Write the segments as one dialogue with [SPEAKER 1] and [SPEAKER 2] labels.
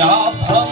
[SPEAKER 1] Up.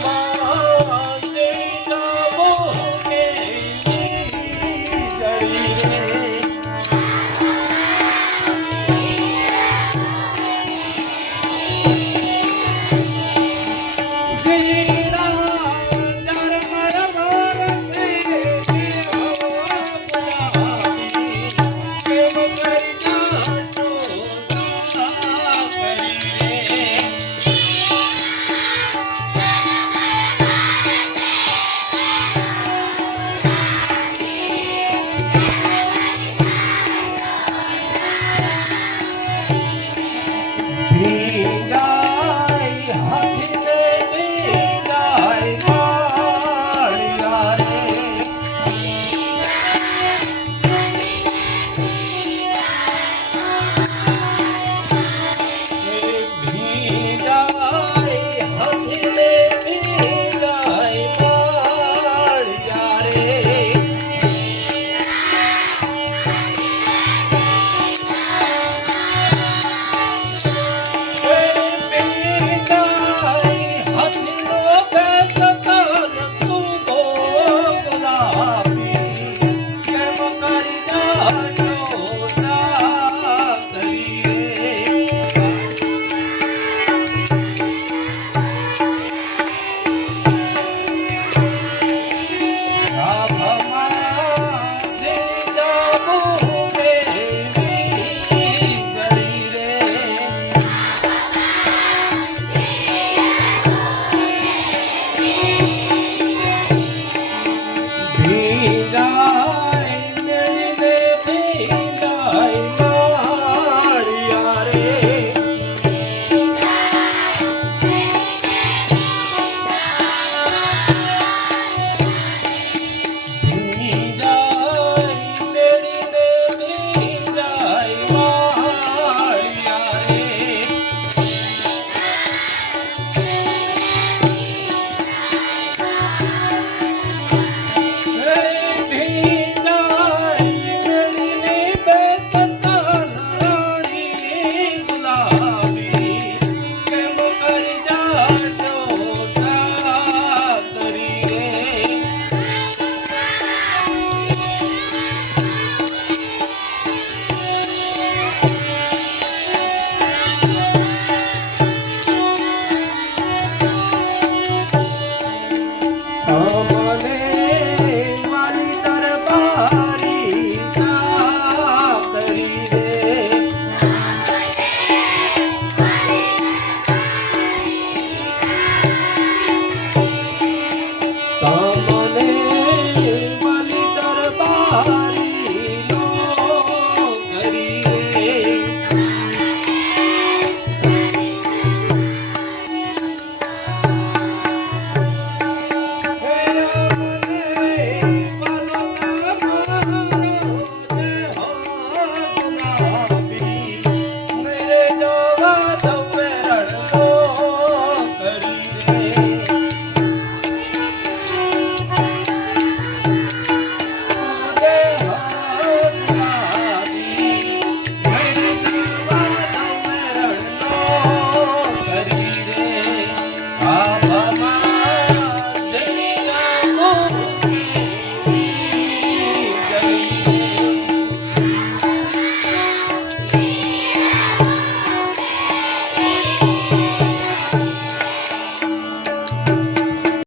[SPEAKER 1] Thank you.